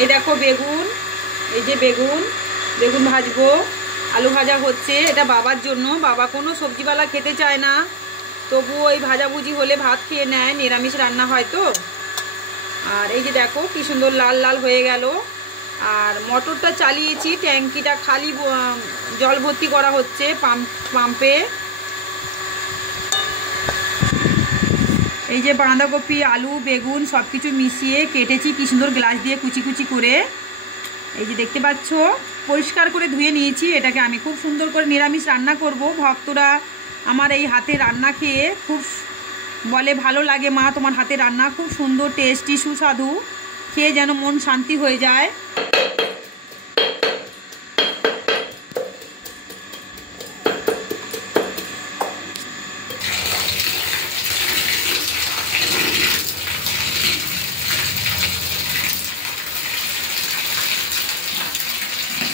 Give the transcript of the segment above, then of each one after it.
এই দেখো বেগুন, এই যে বেগুন, বেগুন ভাজবো। আলু ভাজা হচ্ছে, এটা বাবার জন্য। বাবা কোনো সবজিওয়ালা খেতে চায় না, তবুও ওই ভাজাভুজি হলে ভাত খেয়ে নেয়, নিরামিষ রান্না হয় তো। আর এই যে দেখো কি সুন্দর লাল লাল হয়ে গেল। আর মোটরটা চালিয়েছি, ট্যাঙ্কিটা খালি জল ভর্তি করা হচ্ছে পাম্পে। এই যে বাঁধাকপি, আলু, বেগুন সব কিছু মিশিয়ে কেটেছি কি সুন্দর গ্লাস দিয়ে কুচি কুচি করে। এই যে দেখতে পাচ্ছ, পরিষ্কার করে ধুয়ে নিয়েছি। এটাকে আমি খুব সুন্দর করে নিরামিষ রান্না করব। ভক্তরা আমার এই হাতে রান্না খেয়ে খুব বলে ভালো লাগে, মা তোমার হাতে রান্না খুব সুন্দর, টেস্টি, সুস্বাদু, খেয়ে যেন মন শান্তি হয়ে যায়।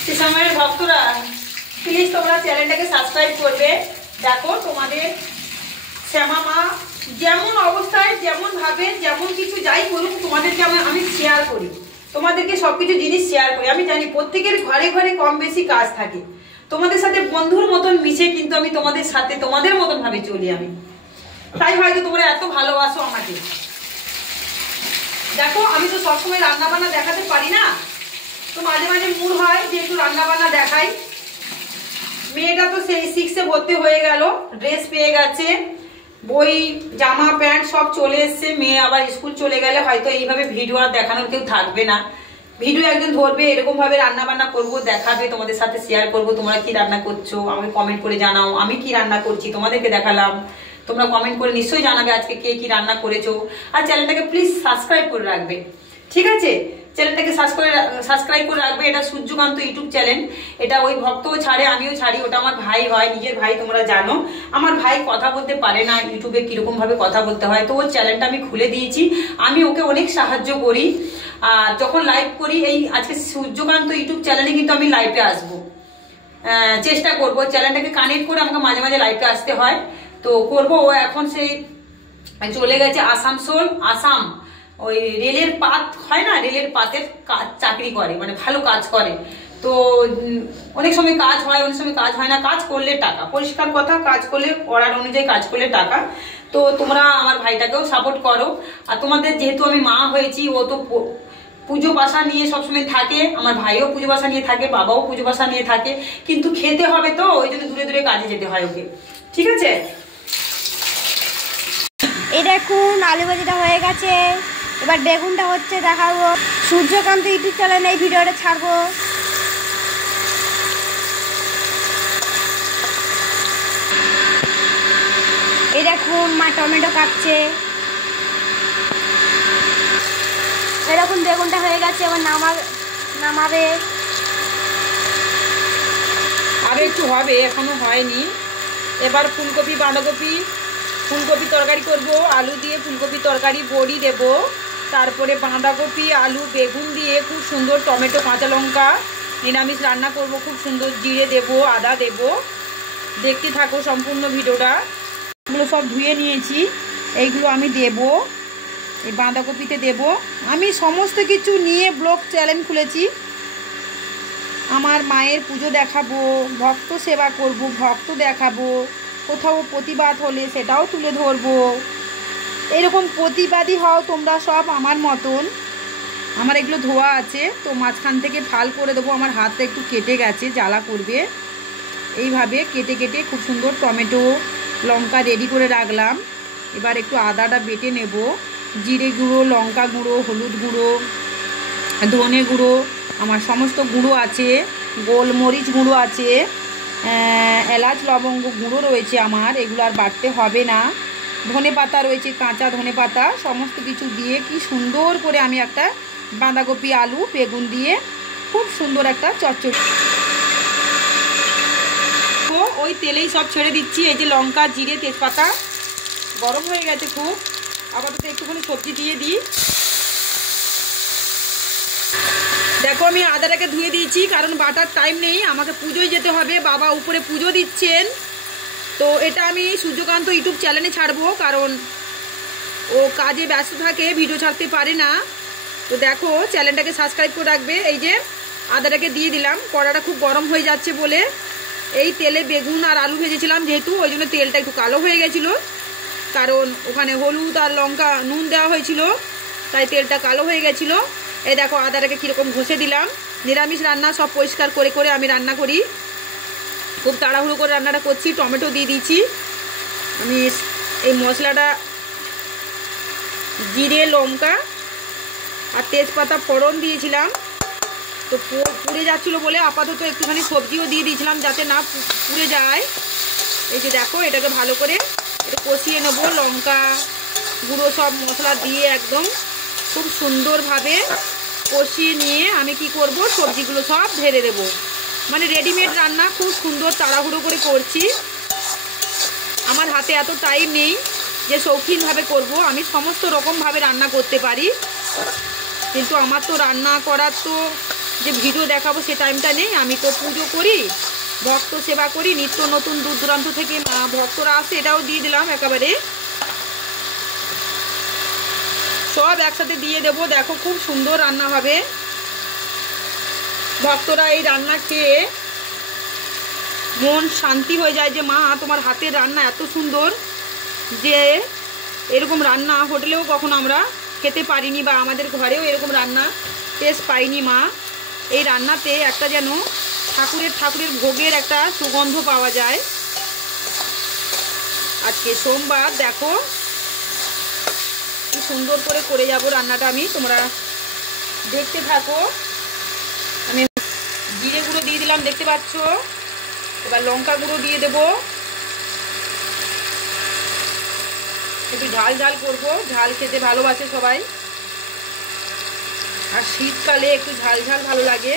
সে সময়ের ভক্তরা প্লিজ তোমরা চ্যানেলটাকে সাবস্ক্রাইব করবে। দেখো তোমাদের শ্যামা মা যেমন অবস্থায়, যেমন ভাবে, যেমন কিছু যাই করুক, তোমাদেরকে আমি শেয়ার করি, তোমাদেরকে সবকিছু জিনিস শেয়ার করি। আমি জানি প্রত্যেকের ঘরে ঘরে কম বেশি কাজ থাকে, তোমাদের সাথে বন্ধুর মতন মিশে কিন্তু আমি তোমাদের সাথে তোমাদের মতন ভাবে চলি আমি। তাই হয়তো তোমরা এত ভালোবাসো আমাকে। দেখো আমি তো সবসময় রান্না বান্না দেখাতে পারি না, তো মাঝে মাঝে মুড হয় যে একটু রান্না বান্না দেখাই। মেয়েটা তো সেই 6-এ ভর্তি হয়ে গেল, ড্রেস পেয়ে গেছে, বই, জামা, প্যান্ট সব চলে এসছে। মেয়ে আবার স্কুল চলে গেলে হয়তো এইভাবে ভিডিও আর দেখানোর কেউ থাকবে না। ভিডিও একজন ধরবে, এরকম ভাবে রান্না বান্না করবো, দেখাবে, তোমাদের সাথে শেয়ার করব। তোমরা কি রান্না করছো আমাকে কমেন্ট করে জানাও। আমি কি রান্না করছি তোমাদেরকে দেখালাম, তোমরা কমেন্ট করে নিশ্চয়ই জানাবে আজকে কে কি রান্না করেছো। আর চ্যানেলটাকে প্লিজ সাবস্ক্রাইব করে রাখবে, ঠিক আছে? চ্যানেলটাকে সাবস্ক্রাইব করে রাখবে। এটা সূর্যকান্ত ইউটিউব চ্যানেল। এটা ওই ভক্তও ছাড়ে, আমিও ছাড়ি। ওটা আমার ভাই হয়, নিজের ভাই, তোমরা জানো। আমার ভাই কথা বলতে পারে না, ইউটিউবে কিরকম ভাবে কথা বলতে হয়, তো ওর চ্যানেলটা আমি খুলে দিয়েছি। আমি ওকে অনেক সাহায্য করি। আর যখন লাইভ করি, এই আজকে সূর্যকান্ত ইউটিউব চ্যানেলে কিন্তু আমি লাইভে আসবো, চেষ্টা করবো। চ্যানেলটাকে কানেক্ট করে আমাকে মাঝে মাঝে লাইভে আসতে হয়, তো করবো। ও এখন সেই চলে গেছে আসানসোল, আসাম। ওই রেলের পাত হয় না, রেলের পাতের কাজ চাকরি করে, মানে ভালো কাজ করে। তো অনেক সময় কাজ হয়, অনেক সময় কাজ হয় না। কাজ করলে টাকা, পরিষ্কার কথা, কাজ করলে অর্ডার অনুযায়ী কাজ করলে টাকা। তো তোমরা আমার ভাইটাকেও সাপোর্ট করো। আর তোমাদের যেহেতু আমি মা হয়েছি, ও তো পুজো পাশা নিয়ে সবসময় থাকে, আমার ভাইও পুজো পাশা নিয়ে থাকে, বাবাও পুজো পাশা নিয়ে থাকে, কিন্তু খেতে হবে তো, ওই জন্য দূরে দূরে কাজে যেতে হয় ওকে, ঠিক আছে? এই দেখুন আলু ভাজিটা হয়ে গেছে, এবার বেগুনটা হচ্ছে দেখাবো। সূর্যকান্ত ইউটিউব চ্যানেলে এই ভিডিওটা ছাড়বো। এই দেখুন মা টমেটো কাটছে। এরকম বেগুনটা হয়ে গেছে, এবার নামাবে। আরো একটু হবে, এখনো হয়নি। এবার ফুলকপি, বাঁধাকপি, ফুলকপি তরকারি করব, আলু দিয়ে ফুলকপি তরকারি, বড়ি দেব, তারপরে বাঁধাকপি, আলু, বেগুন দিয়ে খুব সুন্দর টমেটো, কাঁচা লঙ্কা নিরামিষ রান্না করব। খুব সুন্দর জিরে দেব, আদা দেব। দেখতে থাকো সম্পূর্ণ ভিডিওটা। এগুলো সব ধুয়ে নিয়েছি, এইগুলো আমি দেব, এই বাঁধাকপিতে দেব। আমি সমস্ত কিছু নিয়ে ব্লগ চ্যানেল খুলেছি। আমার মায়ের পুজো দেখাবো, ভক্ত সেবা করব, ভক্ত দেখাবো, কোথাও প্রতিবাদ হলে সেটাও তুলে ধরবো। এরকম প্রতিবাদী হও তোমরা সব আমার মতন। আমার এগুলো ধোয়া আছে, তো মাঝখান থেকে ফাল করে দেবো। আমার হাতটা একটু কেটে গেছে, জ্বালা করবে। এইভাবে কেটে কেটে খুব সুন্দর টমেটো, লঙ্কা রেডি করে রাখলাম। এবার একটু আদাটা বেটে নেব। জিরে গুঁড়ো, লঙ্কা গুঁড়ো, হলুদ গুঁড়ো, ধনে গুঁড়ো, আমার সমস্ত গুঁড়ো আছে, গোলমরিচ গুঁড়ো আছে, এলাচ লবঙ্গ গুঁড়ো রয়েছে আমার, এগুলো আর বাটতে হবে না। ধনে পাতা রয়েছে, কাঁচা ধনে পাতা, সমস্ত কিছু দিয়ে কি সুন্দর করে আমি একটা বাঁধাকপি, আলু, বেগুন দিয়ে খুব সুন্দর একটা চচ্চড়ি। তো ওই তেলেই সব ছেড়ে দিচ্ছি। এই যে লঙ্কা, জিরে, তেজপাতা গরম হয়ে গেছে খুব। আপাতত একটুখানি সবজি দিয়ে দিই। দেখো আমি আদাটাকে ধুয়ে দিয়েছি, কারণ বাটার টাইম নেই, আমাকে পুজোয় যেতে হবে। বাবা উপরে পুজো দিচ্ছেন, তো এটা আমি সূর্যকান্ত ইউটিউব চ্যানেলে ছাড়বো, কারণ ও কাজে ব্যস্ত থাকে, ভিডিও ছাড়তে পারে না। তো দেখো চ্যানেলটাকে সাবস্ক্রাইব করে রাখবে। এই যে আদাটাকে দিয়ে দিলাম, কড়াটা খুব গরম হয়ে যাচ্ছে বলে এই তেলে বেগুন আর আলু ভেজেছিলাম যেহেতু, ওই জন্য তেলটা একটু কালো হয়ে গেছিলো, কারণ ওখানে হলুদ আর লঙ্কা নুন দেওয়া হয়েছিল, তাই তেলটা কালো হয়ে গেছিলো। এই দেখো আদাটাকে কীরকম ঘষে দিলাম। নিরামিষ রান্না সব পরিষ্কার করে করে আমি রান্না করি, খুব তাড়াহুড়ো করে রান্নাটা করছি। টমেটো দিয়ে দিয়েছি আমি। এই মশলাটা জিরে লঙ্কা আর তেজপাতা ফোড়ন দিয়েছিলাম, তো পুড়ে যাচ্ছিলো বলে আপাতত একটুখানি সবজিও দিয়ে দিয়েছিলাম যাতে না পুড়ে যায়। এই যে দেখো এটাকে ভালো করে এটা কষিয়ে নেবো, লঙ্কা গুঁড়ো সব মশলা দিয়ে একদম খুব সুন্দরভাবে কষিয়ে নিয়ে আমি কি করব, সবজিগুলো সব ঢেলে দেবো। মানে রেডিমেড রান্না, খুব সুন্দর তাড়াহুড়ো করে করছি। আমার হাতে এত টাইম নেই যে শৌখিনভাবে করব, আমি সমস্ত রকমভাবে রান্না করতে পারি, কিন্তু আমার তো রান্না করার তো যে ভিডিও দেখাবো সে টাইমটা নেই। আমি তো পুজো করি, ভক্ত সেবা করি, নিত্য নতুন দূর দূরান্ত থেকে ভক্তরা আসে, এটাও দিয়ে দিলাম একেবারে সব একসাথে দিয়ে দেবো। দেখো খুব সুন্দর রান্না হবে, ভক্তরা এই রান্না খেয়ে মন শান্তি হয়ে যায় যে মা তোমার হাতের রান্না এত সুন্দর, যে এরকম রান্না হোটেলেও কখনো আমরা খেতে পারিনি বা আমাদের ঘরেও এরকম রান্না টেস্ট পাইনি মা। এই রান্নাতে একটা যেন ঠাকুরের ভোগের একটা সুগন্ধ পাওয়া যায়। আজকে সোমবার, দেখো কি সুন্দর করে যাব রান্নাটা আমি, তোমরা দেখতে থাকো। আমি জিরে গুঁড়ো দিয়ে দিলাম দেখতে পাচ্ছ, এবার লঙ্কা গুঁড়ো দিয়ে দেবো, একটু ঝাল ঝাল করবো, ঝাল খেতে ভালোবাসে সবাই, আর শীতকালে একটু ঝাল ঝাল ভালো লাগে।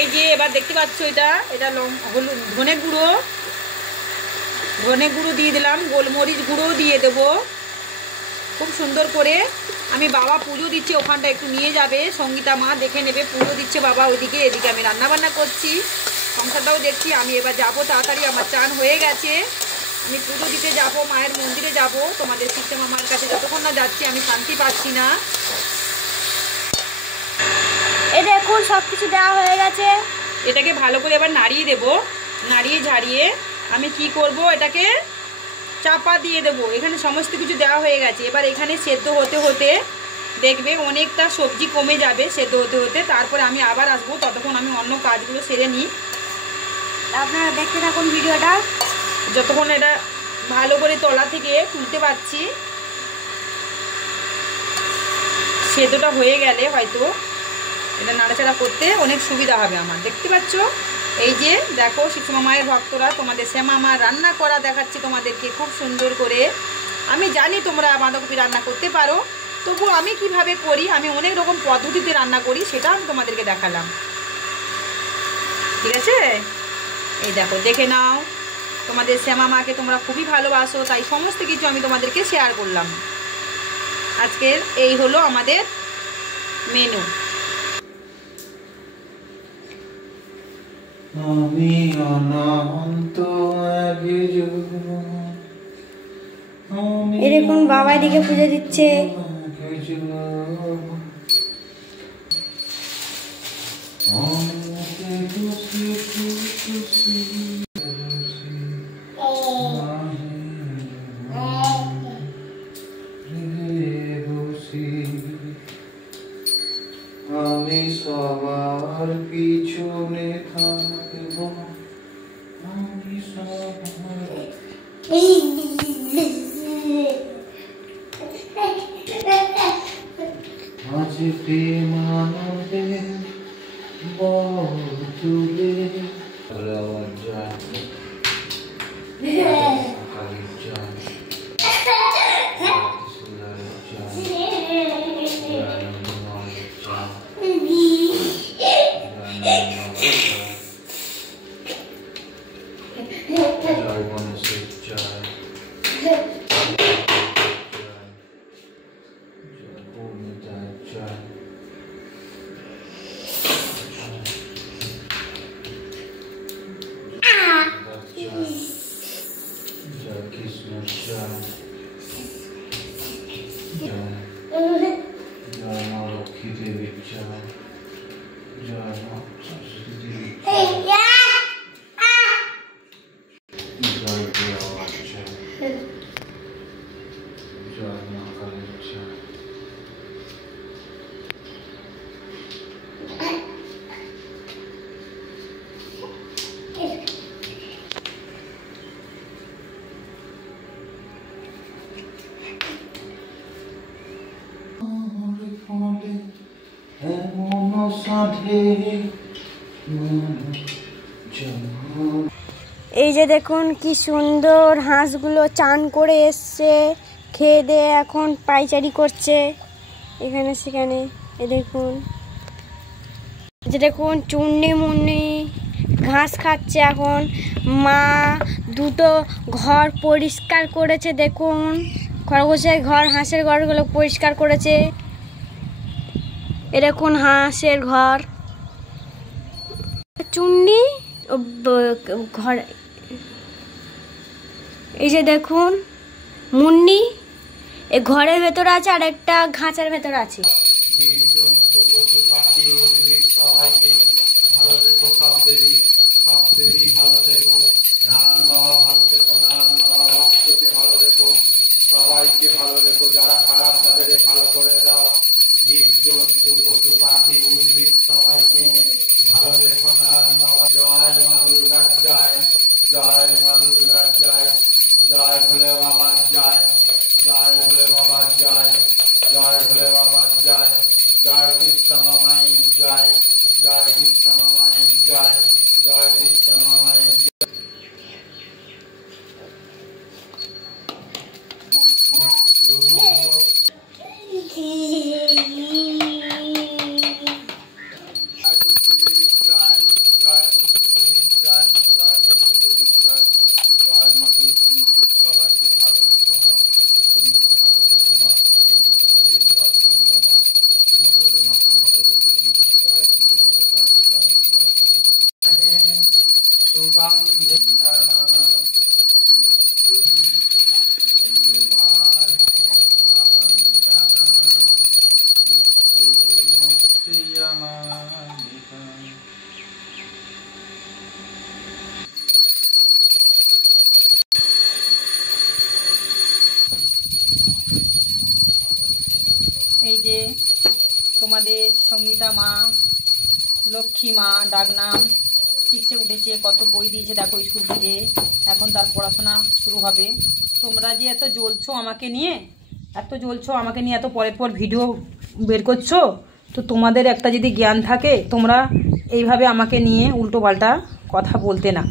এই যে এবার দেখতে পাচ্ছ এটা হলুদ ধনে গুঁড়ো দিয়ে দিলাম, গোলমরিচ গুঁড়ো দিয়ে দেবো খুব সুন্দর করে। আমি বাবা পুজো দিচ্ছে, ওখানটা একটু নিয়ে যাবে সঙ্গীতা মা, দেখে নেবে পুজো দিচ্ছে বাবা ওইদিকে, এদিকে আমি রান্নাবান্না করছি, সংসারটাও দেখছি। আমি এবার যাবো তাড়াতাড়ি, আমার চান হয়ে গেছে, আমি পুজো দিতে যাব, মায়ের মন্দিরে যাব, তোমাদের শিক্ষা মামার কাছে যতক্ষণ না যাচ্ছি আমি শান্তি পাচ্ছি না। এই দেখুন সব কিছু দেওয়া হয়ে গেছে, এটাকে ভালো করে এবার নাড়িয়ে দেবো, নাড়িয়ে ঝাড়িয়ে আমি কি করব, এটাকে চাপা দিয়ে দেবো। এখানে সমস্ত কিছু দেওয়া হয়ে গেছে, এবার এখানে সেদ্ধ হতে হতে দেখবে অনেকটা সবজি কমে যাবে সেদ্ধ হতে হতে, তারপরে আমি আবার আসবো, ততক্ষণ আমি অন্য কাজগুলো সেরে নিই। আপনারা দেখতে থাকুন ভিডিওটা, যতক্ষণ এটা ভালো করে তলা থেকে তুলতে পারছি। সেদ্ধটা হয়ে গেলে হয়তো এটা নাড়াচাড়া করতে অনেক সুবিধা হবে আমার। দেখতে পাচ্ছ এই যে দেখো শিক্ষা মায়ের ভক্তরা, তোমাদের শ্যামা মা রান্না করা দেখাচ্ছি তোমাদেরকে খুব সুন্দর করে। আমি জানি তোমরা বাঁধাকপি রান্না করতে পারো, তবু আমি কিভাবে করি, আমি অনেক রকম পদ্ধতিতে রান্না করি, সেটা আমি তোমাদেরকে দেখালাম। ঠিক আছে, এই দেখো দেখে নাও, তোমাদের শ্যামা মাকে তোমরা খুবই ভালোবাসো, তাই সমস্ত কিছু আমি তোমাদেরকে শেয়ার করলাম। আজকের এই হলো আমাদের মেনু। আমি অনন্ত এরকম বাবা এদিকে পুজো দিচ্ছে, আমি সবার পিছনে থাকব, আমি সবার আজকে মানবে তুলে লক্ষ্মী দেবীর জয়, জয় মা সরস্বতী দেবীর জয়, জয় বাবার জয়, জয় মা কালীর জয়। এই যে দেখুন কি সুন্দর হাঁসগুলো চান করে এসছে, খেয়ে দিয়ে এখন পাইচারি করছে এখানে সেখানে। এ দেখুন, যে দেখুন চুন্নি মুন্নি ঘাস খাচ্ছে। এখন মা দুটো ঘর পরিষ্কার করেছে, দেখুন খরগোশের ঘর, হাঁসের ঘরগুলো পরিষ্কার করেছে। এ দেখুন হাঁসের ঘর, চুন্নি ঘর। এই যে দেখুন মুন্নি এ ঘরের ভেতরে আছে, আর একটা ঘাঁচার ভেতরে আছে। জীবজন্তু পশু পাখি উদ্ভিদ সবাইকে ভালো রেখো, সব দেবী ভালো থেকো, নারায়ণ বাবা ভালো থেকো, নারায়ণ বাবা ভক্তকে ভালো রেখো, সবাইকে ভালো রেখো, যারা খারাপ তাদের ভালো করে দাও। জীবজন্তু পশু পাখি উদ্ভিদ সবাইকে ভালো রেখো, নারায়ণ বাবা। জয় মা দুর্গার জয়, জয় মা দুর্গার জয়, জয় ভোলে বাবার জয়, জয় ভোলে বাবার জয়, জয় ভোলে বাবার জয়, জয় কৃষ্ণ মামায়ের জয়, জয় কৃষ্ণ মামায়ের জয়, জয় কৃষ্ণ মামায়ের জয়। জয় তুলসী দেবীর জয়, জয় তুলসী দেবীর জয়, জয় তুলসী দেবীর জয়, জয় মা তুলসী মা, সবাইকে ভালো রেখো মা, তুমিও ভালো থেকো মা, সেই শরীরের যত্ন নিও মা, ভুল হলে মা ক্ষমা করে দিও মা। জয় কৃষ্ণ দেবতার জয়, জয় কৃষ্ণ দেবতা। সুগন্ধি এই যে তোমাদের সঙ্গীতা মা, লক্ষ্মী মা ডাকনাম 6-এ উঠেছে, কত বই দিয়েছে দেখো স্কুল থেকে, এখন তার পড়াশোনা শুরু হবে। তোমরা যে এত জ্বলছো আমাকে নিয়ে, এত পরের পর ভিডিও বের করছো, তো তোমাদের একটা যদি জ্ঞান থাকে, তোমরা এইভাবে আমাকে নিয়ে উল্টো পাল্টা কথা বলতে না।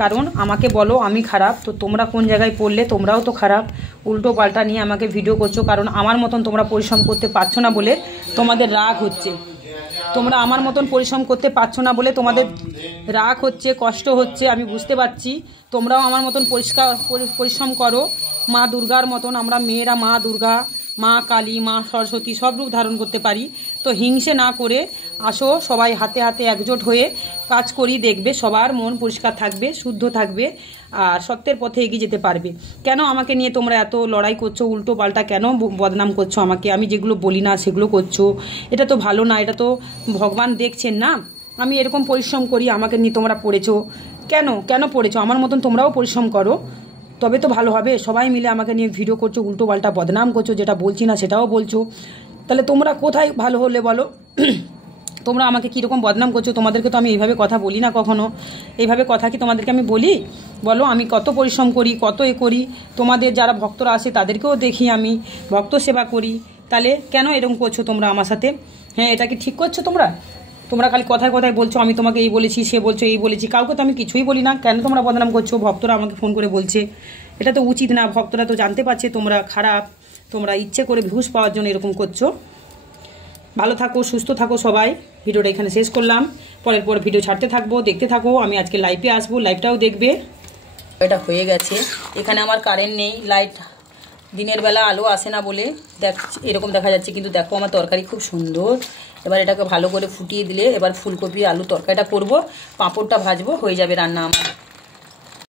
কারণ আমাকে বলো আমি খারাপ, তো তোমরা কোন জায়গায় পড়লে? তোমরাও তো খারাপ, উল্টো পাল্টা নিয়ে আমাকে ভিডিও করছো। কারণ আমার মতন তোমরা পরিশ্রম করতে পারছো না বলে তোমাদের রাগ হচ্ছে, তোমরা আমার মতন পরিশ্রম করতে পারছো না বলে তোমাদের রাগ হচ্ছে, কষ্ট হচ্ছে, আমি বুঝতে পারছি। তোমরাও আমার মতন পরিশ্রম করো। মা দুর্গার মতন আমরা মেয়েরা মা দুর্গা, মা কালী, মা সরস্বতী সব রূপ ধারণ করতে পারি। তো হিংসে না করে আসো, সবাই হাতে হাতে একজোট হয়ে কাজ করি, দেখবে সবার মন পরিষ্কার থাকবে, শুদ্ধ থাকবে, আর সত্যের পথে এগিয়ে যেতে পারবে। কেন আমাকে নিয়ে তোমরা এত লড়াই করছো, উল্টো পাল্টা কেন বদনাম করছো আমাকে? আমি যেগুলো বলি না সেগুলো করছো, এটা তো ভালো না, এটা তো ভগবান দেখছেন না। আমি এরকম পরিশ্রম করি, আমাকে নিয়ে তোমরা পড়েছো কেন পড়েছো? আমার মতন তোমরাও পরিশ্রম করো, তবে তো ভালো হবে। সবাই মিলে আমাকে নিয়ে ভিডিও করছো, উল্টো পাল্টা বদনাম করছো, যেটা বলছি না সেটাও বলছো, তাহলে তোমরা কোথায় ভালো হলে বলো? তোমরা আমাকে কীরকম বদনাম করছো? তোমাদেরকে তো আমি এইভাবে কথা বলি না কখনো। এইভাবে কথা কি তোমাদেরকে আমি বলি? বলো, আমি কত পরিশ্রম করি, কত করি। তোমাদের যারা ভক্তরা আসে তাদেরকেও দেখি, আমি ভক্ত সেবা করি, তাহলে কেন এরকম করছো তোমরা আমার সাথে? হ্যাঁ, এটা কি ঠিক করছো তোমরা? তোমরা খালি কথায় কথায় বলছো আমি তোমাকে এই বলেছি, সে বলছো এই বলেছি, কাউকে তো আমি কিছুই বলি না। কেন তোমরা বদনাম করছো? ভক্তরা আমাকে ফোন করে বলছে, এটা তো উচিত না। ভক্তরা তো জানতে পারছে তোমরা খারাপ, তোমরা ইচ্ছে করে ভিউজ পাওয়ার জন্য এরকম করছো। ভালো থাকো, সুস্থ থাকো সবাই। ভিডিওটা এখানে শেষ করলাম, পরের পর ভিডিও ছাড়তে থাকবো, দেখতে থাকো। আমি আজকে লাইভে আসবো, লাইভটাও দেখবে। এটা হয়ে গেছে, এখানে আমার কারেন্ট নেই, লাইট দিনের বেলা আলো আসে না বলে এরকম দেখা যাচ্ছে, কিন্তু দেখো আমার তরকারি খুব সুন্দর। এবার এটাকে ভালো করে ফুটিয়ে দিলে এবার ফুলকপি আলু তরকারিটা করব, পাঁপড়টা ভাজবো, হয়ে যাবে রান্না আমার।